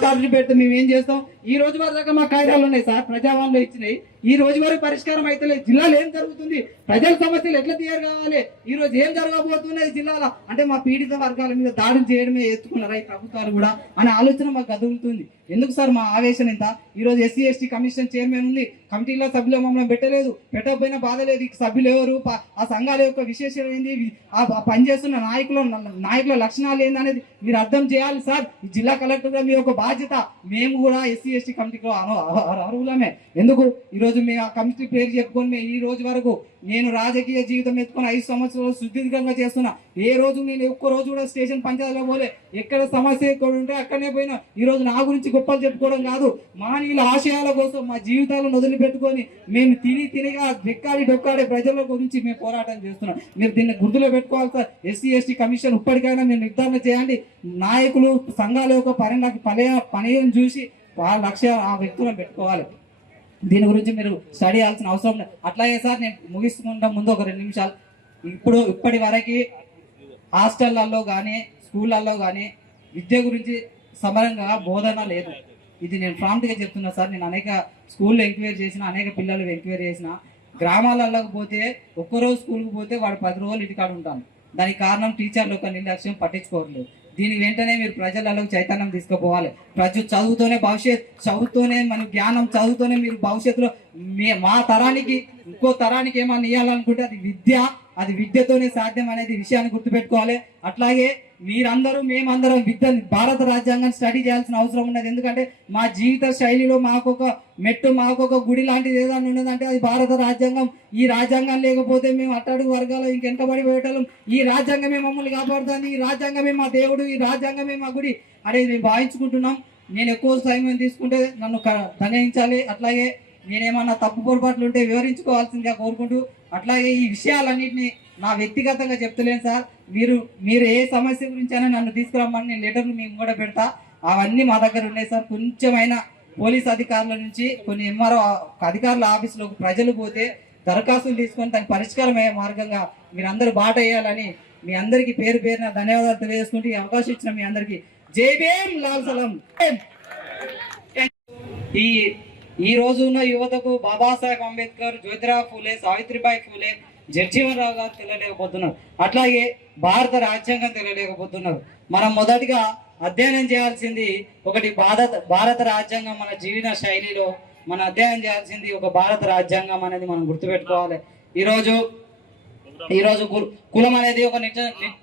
Authority పెడితే మేము ఏం చేస్తాం? ఈ రోజు వరకు దాకా మా కాయిదాలు ఉన్నాయి సార్, ప్రజావాణిలో ఇచ్చినాయి. ఈ రోజు వరకు పరిష్కారం అయితే లేదు. జిల్లాలో ఏం జరుగుతుంది? ప్రజల సమస్యలు ఎట్లా తీయరు కావాలి? ఈ రోజు ఏం జరగబోతున్నది జిల్లాలో అంటే మా పీడిత వర్గాల మీద దాడులు చేయడమే ఎత్తుకున్నారా ఈ ప్రభుత్వాలు కూడా అనే ఆలోచన మాకు కదులుతుంది. ఎందుకు సార్ మా ఆవేశం ఎంత? ఈ రోజు ఎస్సీ ఎస్టీ కమిషన్ చైర్మన్ ఉంది, కమిటీలో సభ్యులు మమ్మల్ని పెట్టలేదు, పెట్టకపోయినా బాధ లేదు. సభ్యులు ఎవరు, ఆ సంఘాల యొక్క విశేషం ఏంది, ఆ పనిచేస్తున్న నాయకుల లక్షణాలు ఏంది అనేది మీరు అర్థం చేయాలి సార్. ఈ జిల్లా కలెక్టర్ గా మీ యొక్క బాధ్యత. మేము కూడా ఎస్సీ ఎస్టీ కమిటీలో అర్హులమే. ఎందుకు ఈరోజు మేము ఆ కమిటీ పేరు చెప్పుకొని ఈ రోజు వరకు నేను రాజకీయ జీవితం ఎత్తుకొని 5 సంవత్సరాలు సుదీర్ఘంగా చేస్తున్నా. ఏ రోజు నేను ఒక్క రోజు కూడా స్టేషన్ పంచాయతీలో పోలే. ఎక్కడ సమస్య ఎక్కడ ఉంటే అక్కడనే పోయినా. ఈ రోజు నా గురించి గొప్పలు చెప్పుకోవడం కాదు, మానవుల ఆశయాల కోసం మా జీవితాలను వదిలిపెట్టుకొని మేము తినిగా వెక్కాడి డొక్కాడే ప్రజల గురించి మేము పోరాటం చేస్తున్నాం. మీరు దీన్ని గుర్తులో పెట్టుకోవాలి సార్. ఎస్సీ ఎస్టీ కమిషన్ ఇప్పటికైనా మీరు నిర్ధారణ చేయండి. నాయకులు సంఘాల యొక్క పనిని చూసి ఆ లక్ష్య ఆ వ్యక్తులను పెట్టుకోవాలి. దీని గురించి మీరు స్టడీ చేయాల్సిన అవసరం లేదు. అట్లాగే సార్ నేను ముగిస్తున్న ముందు ఒక 2 నిమిషాలు. ఇప్పటి వరకు హాస్టళ్లలో కానీ స్కూళ్ళల్లో కానీ విద్య గురించి సమరంగా బోధన లేదు. ఇది నేను ప్రాంప్ట్గా చెప్తున్నా సార్. నేను అనేక స్కూల్లో ఎంక్వైరీ చేసిన, అనేక పిల్లలు ఎంక్వైరీ చేసిన. గ్రామాలలోకి పోతే ఒక్కరోజు స్కూల్కి పోతే వాడు 10 రోజులు ఇంటికాడ ఉంటాను. దానికి కారణం టీచర్లు ఒక నిర్లక్ష్యం, పట్టించుకోవట్లేదు. దీనికి వెంటనే మీరు ప్రజలలో చైతన్యం తీసుకుపోవాలి. చదువుతోనే భవిష్యత్, చదువుతోనే మన జ్ఞానం, చదువుతోనే మీరు భవిష్యత్తులో మా తరానికి ఇంకో తరానికి ఏమన్నా ఇవ్వాలనుకుంటే అది విద్య, అది విద్యతోనే సాధ్యం అనేది విషయాన్ని గుర్తుపెట్టుకోవాలి. అట్లాగే మీరందరూ మేమందరం భారత రాజ్యాంగాన్ని స్టడీ చేయాల్సిన అవసరం ఉన్నది. ఎందుకంటే మా జీవిత శైలిలో మాకొక మెట్టు, మాకొక గుడి లాంటిది ఏదైనా ఉన్నదంటే అది భారత రాజ్యాంగం. ఈ రాజ్యాంగం లేకపోతే మేము అట్టడుగు వర్గాలు ఇంకెంటబడి పోయేటోళ్ళం. ఈ రాజ్యాంగమే మమ్మల్ని కాపాడుతుంది, ఈ రాజ్యాంగమే మా దేవుడు, ఈ రాజ్యాంగమే మా గుడి అనేది మేము భావించుకుంటున్నాం. నేను ఎక్కువ సమయం తీసుకుంటే నన్ను ధన్యించాలి. అట్లాగే నేనేమన్నా తప్పు పొరపాట్లు ఉంటే వివరించుకోవాల్సిందిగా కోరుకుంటూ, అట్లాగే ఈ విషయాలన్నింటినీ నా వ్యక్తిగతంగా చెప్తలేను సార్. మీరు ఏ సమస్య గురించి అయినా నన్ను తీసుకురమ్మని నేను లెటర్లు మేము కూడా పెడతా. అవన్నీ మా దగ్గర ఉన్నాయి సార్. కొంచెమైనా పోలీస్ అధికారుల నుంచి కొన్ని ఎంఆర్ఓ అధికారుల ఆఫీసులోకి ప్రజలు పోతే దరఖాస్తులు తీసుకొని దాని పరిష్కారం అయ్యే మార్గంగా మీరందరూ బాట వేయాలని మీ అందరికీ పేరు పేరున ధన్యవాదాలు తెలియజేసుకుంటూ ఈ అవకాశం ఇచ్చిన మీ అందరికీ జై భీమ్, లాల్ సలాం. ఈ రోజు ఉన్న యువతకు బాబాసాహెబ్ అంబేద్కర్, జ్యోతిరావు ఫూలే, సావిత్రిబాయి ఫూలే, జగజీవన్ రావు గారు తెలియలేకపోతున్నారు. అట్లాగే భారత రాజ్యాంగం తెలియలేకపోతున్నారు. మనం మొదటిగా అధ్యయనం చేయాల్సింది ఒకటి భారత రాజ్యాంగం. మన జీవన శైలిలో మనం అధ్యయనం చేయాల్సింది ఒక భారత రాజ్యాంగం అనేది మనం గుర్తుపెట్టుకోవాలి. ఈరోజు కులం అనేది ఒక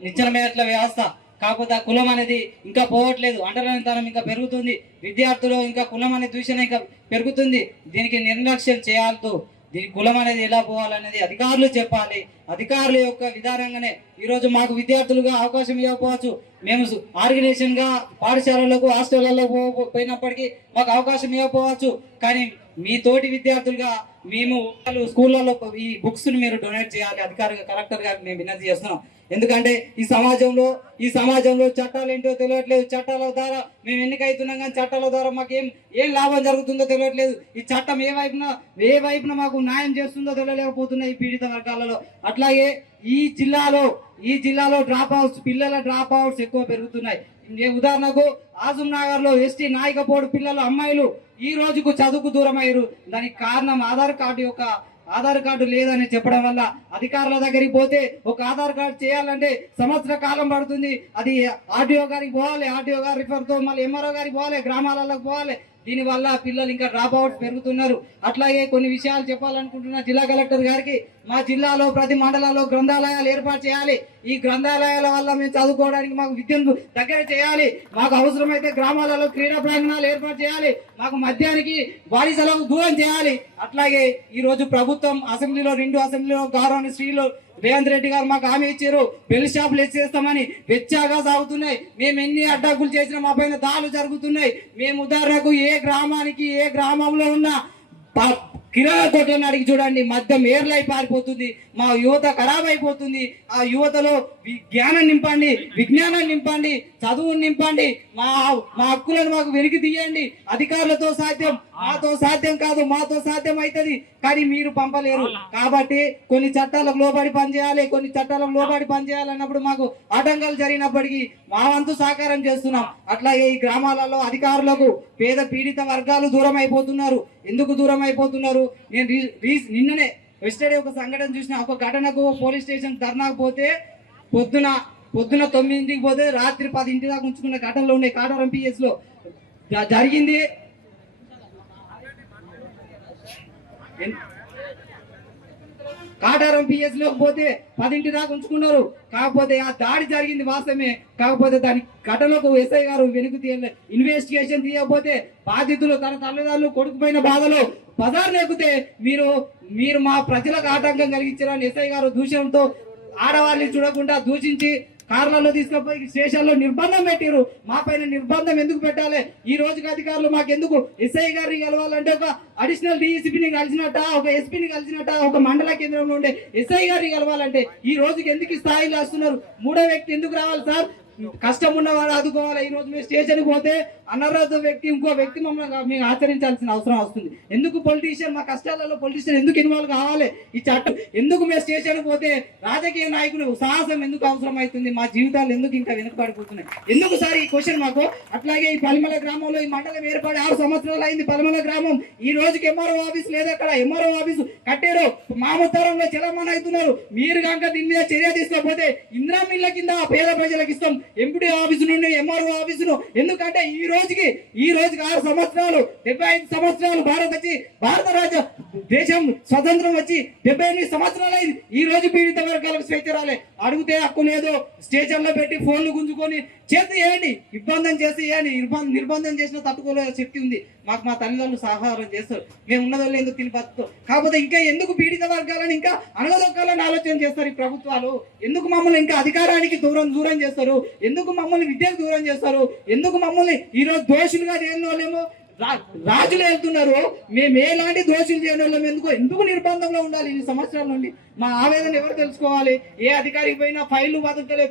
నిచ్చెనమేట్ల వ్యవస్థ. కాకపోతే ఆ కులం అనేది ఇంకా పోవట్లేదు. అంటరానితనం ఇంకా పెరుగుతుంది. విద్యార్థులు ఇంకా కులం అనే దూషణ ఇంకా పెరుగుతుంది. దీనికి నిర్లక్ష్యం చేయాలతో దీని కులం అనేది ఎలా పోవాలనేది అధికారులు చెప్పాలి. అధికారుల యొక్క విధానంగానే ఈరోజు మాకు విద్యార్థులుగా అవకాశం ఇవ్వకపోవచ్చు. మేము ఆర్గనైజేషన్ గా పాఠశాలలకు, హాస్టళ్లలో పోయినప్పటికీ మాకు అవకాశం ఇవ్వకపోవచ్చు. కానీ మీ తోటి విద్యార్థులుగా మేము స్కూళ్ళలో ఈ బుక్స్ ని మీరు డొనేట్ చేయాలి. కలెక్టర్ గారికి మేము విన్నతి చేస్తున్నాం. ఎందుకంటే ఈ సమాజంలో చట్టాలు ఏంటో తెలియట్లేదు. చట్టాల ద్వారా మేము ఎన్నికైతున్నాం కానీ చట్టాల ద్వారా మాకు ఏం లాభం జరుగుతుందో తెలియట్లేదు. ఈ చట్టం ఏ వైపున మాకు న్యాయం చేస్తుందో తెలియలేకపోతున్నాయి ఈ పీడిత వర్గాలలో. అట్లాగే ఈ జిల్లాలో పిల్లల డ్రాప్ అవుట్స్ ఎక్కువ పెరుగుతున్నాయి. ఉదాహరణకు ఆజం నగర్ లో ఎస్టీ నాయకపోడు పిల్లలు, అమ్మాయిలు ఈ రోజుకు చదువుకు దూరం అయ్యారు. దానికి కారణం ఆధార్ కార్డు లేదని చెప్పడం వల్ల. అధికారుల దగ్గరికి పోతే ఒక ఆధార్ కార్డు చేయాలంటే సంవత్సర కాలం పడుతుంది. అది ఆర్డీఓ గారికి పోవాలి, ఆర్డీఓ గారి రిఫర్ తో మళ్ళీ ఎంఆర్ఓ గారికి పోవాలి, గ్రామాలకు పోవాలి. దీనివల్ల పిల్లలు ఇంకా డ్రాప్ అవుట్స్ పెరుగుతున్నారు. అట్లాగే కొన్ని విషయాలు చెప్పాలనుకుంటున్నా జిల్లా కలెక్టర్ గారికి. మా జిల్లాలో ప్రతి మండలాల్లో గ్రంథాలయాలు ఏర్పాటు చేయాలి. ఈ గ్రంథాలయాల వల్ల మేము చదువుకోవడానికి మాకు విద్యను దగ్గర చేయాలి. మాకు అవసరమైతే గ్రామాలలో క్రీడా ప్రాంగణాలు ఏర్పాటు చేయాలి. మాకు మధ్యానికి బాలిసలకు దూరం చేయాలి. అట్లాగే ఈ రోజు ప్రభుత్వం అసెంబ్లీలో 2 అసెంబ్లీలో గౌరవ శ్రీలు రేవంత్ రెడ్డి గారు మాకు హామీ ఇచ్చారు. పెళ్లి షాపులు ఎత్తేస్తామని. వెచ్చాగా సాగుతున్నాయి. మేము ఎన్ని అడ్డాకులు చేసినా మా పైన దాడులు జరుగుతున్నాయి. మేము ఉదాహరణకు ఏ గ్రామంలో ఉన్న కిరాణా కొట్టని అడిగి చూడండి, మద్యం ఏర్లై పారిపోతుంది. మా యువత ఖరాబ్ అయిపోతుంది. ఆ యువతలో జ్ఞానం నింపండి, విజ్ఞానం నింపండి, చదువును నింపండి. మా మా హక్కులను మాకు వెలికి తీయండి. అధికారులతో సాధ్యం, మాతో సాధ్యం కాదు, మాతో సాధ్యం అవుతుంది కానీ మీరు పంపలేరు. కాబట్టి కొన్ని చట్టాలకు లోబడి పనిచేయాలి, కొన్ని చట్టాలకు లోబడి పనిచేయాలన్నప్పుడు మాకు ఆటంకాలు జరిగినప్పటికీ మా వంతు సహకారం చేస్తున్నాం. అట్లాగే ఈ గ్రామాలలో అధికారులకు పేద పీడిత వర్గాలు దూరం అయిపోతున్నారు. ఎందుకు దూరం అయిపోతున్నారు? నేను నిన్ననే వెస్టర్డే ఒక సంఘటన చూసిన. ఒక ఘటనకు పోలీస్ స్టేషన్ ధర్నాకు పోతే పొద్దున 9కి పోతే రాత్రి 10 దాకా ఉంచుకున్న ఘటనలు ఉన్నాయి. కాటారం పిఎస్ లో జరిగింది. కాటారం పిఎస్ లోకి పోతే 10 దాకా ఉంచుకున్నారు. కాకపోతే ఆ దాడి జరిగింది వాస్తవమే. కాకపోతే దాని ఘటనకు ఎస్ఐ గారు వెనుక ఇన్వెస్టిగేషన్ తీయకపోతే బాధితులు తన తల్లిదండ్రులు కొడుకుపోయిన బాధలో బజార్లు ఎక్కితే మీరు మా ప్రజలకు ఆటంకం కలిగించారని ఎస్ఐ గారు దూషణతో ఆడవాళ్ళని చూడకుండా దూషించి కార్లలో తీసుకుపోయి స్టేషన్లో నిర్బంధం పెట్టారు. మా పైన నిర్బంధం ఎందుకు పెట్టాలి? ఈ రోజుకి అధికారులు మాకెందుకు? ఎస్ఐ గారిని కలవాలంటే ఒక అడిషనల్ డిఎస్పీని కలిసినట్ట, ఒక ఎస్పీని కలిసినట్ట, ఒక మండల కేంద్రంలో ఉండే ఎస్ఐ గారిని కలవాలంటే ఈ రోజుకి ఎందుకు ఈ స్థాయిలో వస్తున్నారు? మూడో వ్యక్తి ఎందుకు రావాలి సార్? కష్టం ఉన్నవాడు ఆదుకోవాలి. ఈ రోజు మేము స్టేషన్కి పోతే అనర్హత వ్యక్తి ఇంకో వ్యక్తి మమ్మల్ని మేము ఆచరించాల్సిన అవసరం వస్తుంది. ఎందుకు పొలిటీషియన్ మా కష్టాలలో పొలిటీషియన్ ఎందుకు ఇన్వాల్వ్ కావాలి? ఈ చట్టం ఎందుకు మేము స్టేషన్కి పోతే రాజకీయ నాయకులు సాహసం ఎందుకు అవసరం అవుతుంది? మా జీవితాలు ఎందుకు ఇంకా వెనుకబడిపోతున్నాయి? ఎందుకు సార్ ఈ క్వశ్చన్ మాకు? అట్లాగే ఈ పల్మల గ్రామంలో ఈ మండలం ఏర్పడి 6 సంవత్సరాలు అయింది. పల్మల గ్రామం ఈ రోజుకి ఎంఆర్ఓ ఆఫీస్ లేదు. అక్కడ ఎంఆర్ఓ ఆఫీసు కట్టారు, మామూతరంలో చలమణ అవుతున్నారు. మీరు కనుక దీని మీద చర్య తీసుకోకపోతే ఇందిరా మిల్ల కింద పేద ప్రజలకు ఇస్తాం ఎంపీడీ ఆఫీసు నుండి ఎంఆర్ఓ ఆఫీసును. ఎందుకంటే ఈ రోజుకి 6 సంవత్సరాలు 75 సంవత్సరాలు భారత రాజ్య దేశం స్వతంత్రం వచ్చి 78 సంవత్సరాలు అయింది. ఈ రోజు పీడిత వర్గాలకు స్వేచ్ఛ రాలే. అడిగితే హక్కు లేదు. స్టేషన్లో పెట్టి ఫోన్లు గుంజుకొని చేతి చేయండి, ఇబ్బందం చేసి చేయండి. నిర్బంధం చేసిన తట్టుకోలే శక్తి ఉంది మాకు. మా తల్లిదండ్రులు సహకారం చేస్తారు. మేము ఉన్నదోళ్ళు ఎందుకు తిని బతుకు? కాకపోతే ఇంకా ఎందుకు పీడిత వర్గాలను ఇంకా అనగదొక్కాలని ఆలోచన చేస్తారు ఈ ప్రభుత్వాలు? ఎందుకు మమ్మల్ని ఇంకా అధికారానికి దూరం చేస్తారు? ఎందుకు మమ్మల్ని విద్యకు దూరం చేస్తారు? ఎందుకు మమ్మల్ని ఈరోజు దోషులుగా చేయని వాళ్ళేమో రాజులు వెళ్తున్నారు. మేము ఎలాంటి దోషులు చేయని వాళ్ళం ఎందుకు నిర్బంధంలో ఉండాలి? ఈ సంవత్సరాల నుండి మా ఆవేదన ఎవరు తెలుసుకోవాలి? ఏ అధికారికి పోయినా ఫైళ్లు బతుకుతలే,